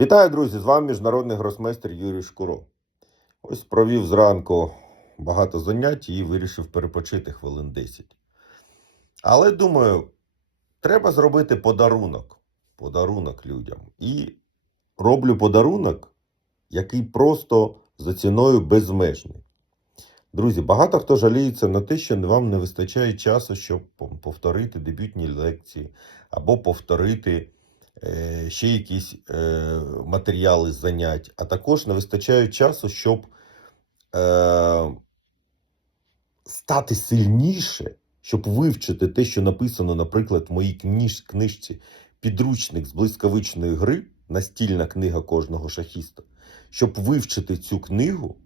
Вітаю, друзі! З вами міжнародний гросмейстер Юрій Шкуро. Ось провів зранку багато занять і вирішив перепочити хвилин 10. Але думаю, треба зробити подарунок. Подарунок людям. І роблю подарунок, який просто за ціною безмежний. Друзі, багато хто жаліється на те, що вам не вистачає часу, щоб повторити дебютні лекції або повторити ще якісь е, матеріали занять, а також не вистачає часу, щоб е, стати сильніше, щоб вивчити те, що написано, наприклад, в моїй книж, книжці Підручник з блискавичної гри, настільна книга кожного шахіста, щоб вивчити цю книгу,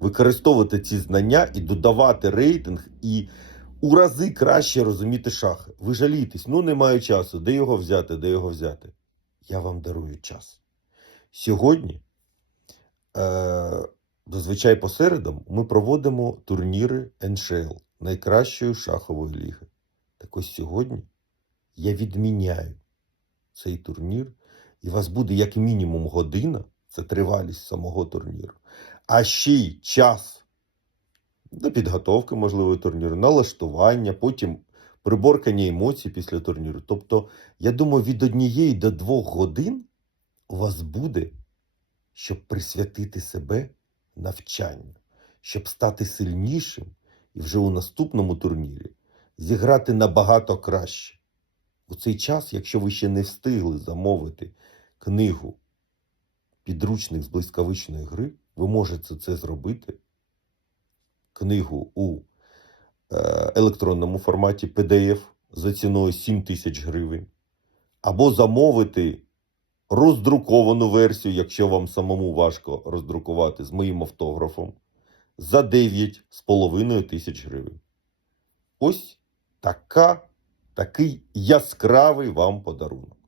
використовувати ці знання і додавати рейтинг і у рази краще розуміти шахи. Ви жалієтесь, ну немає часу. Де його взяти, де його взяти? Я вам дарую час. Сьогодні, е, зазвичай по середам, ми проводимо турніри НШЛ найкращої шахової ліги. Так ось сьогодні я відміняю цей турнір, і вас буде як мінімум година, це тривалість самого турніру, а ще й час до підготовки можливо турніру, налаштування, потім приборкання емоцій після турніру. Тобто, я думаю, від однієї до двох годин у вас буде, щоб присвятити себе навчанню, щоб стати сильнішим і вже у наступному турнірі зіграти набагато краще. У цей час, якщо ви ще не встигли замовити книгу Підручник з блискавичної гри, ви можете це зробити книгу у е, електронному форматі PDF за ціною 7 тисяч гривень, або замовити роздруковану версію, якщо вам самому важко роздрукувати з моїм автографом, за 9,5 тисяч гривень. Ось така, такий яскравий вам подарунок.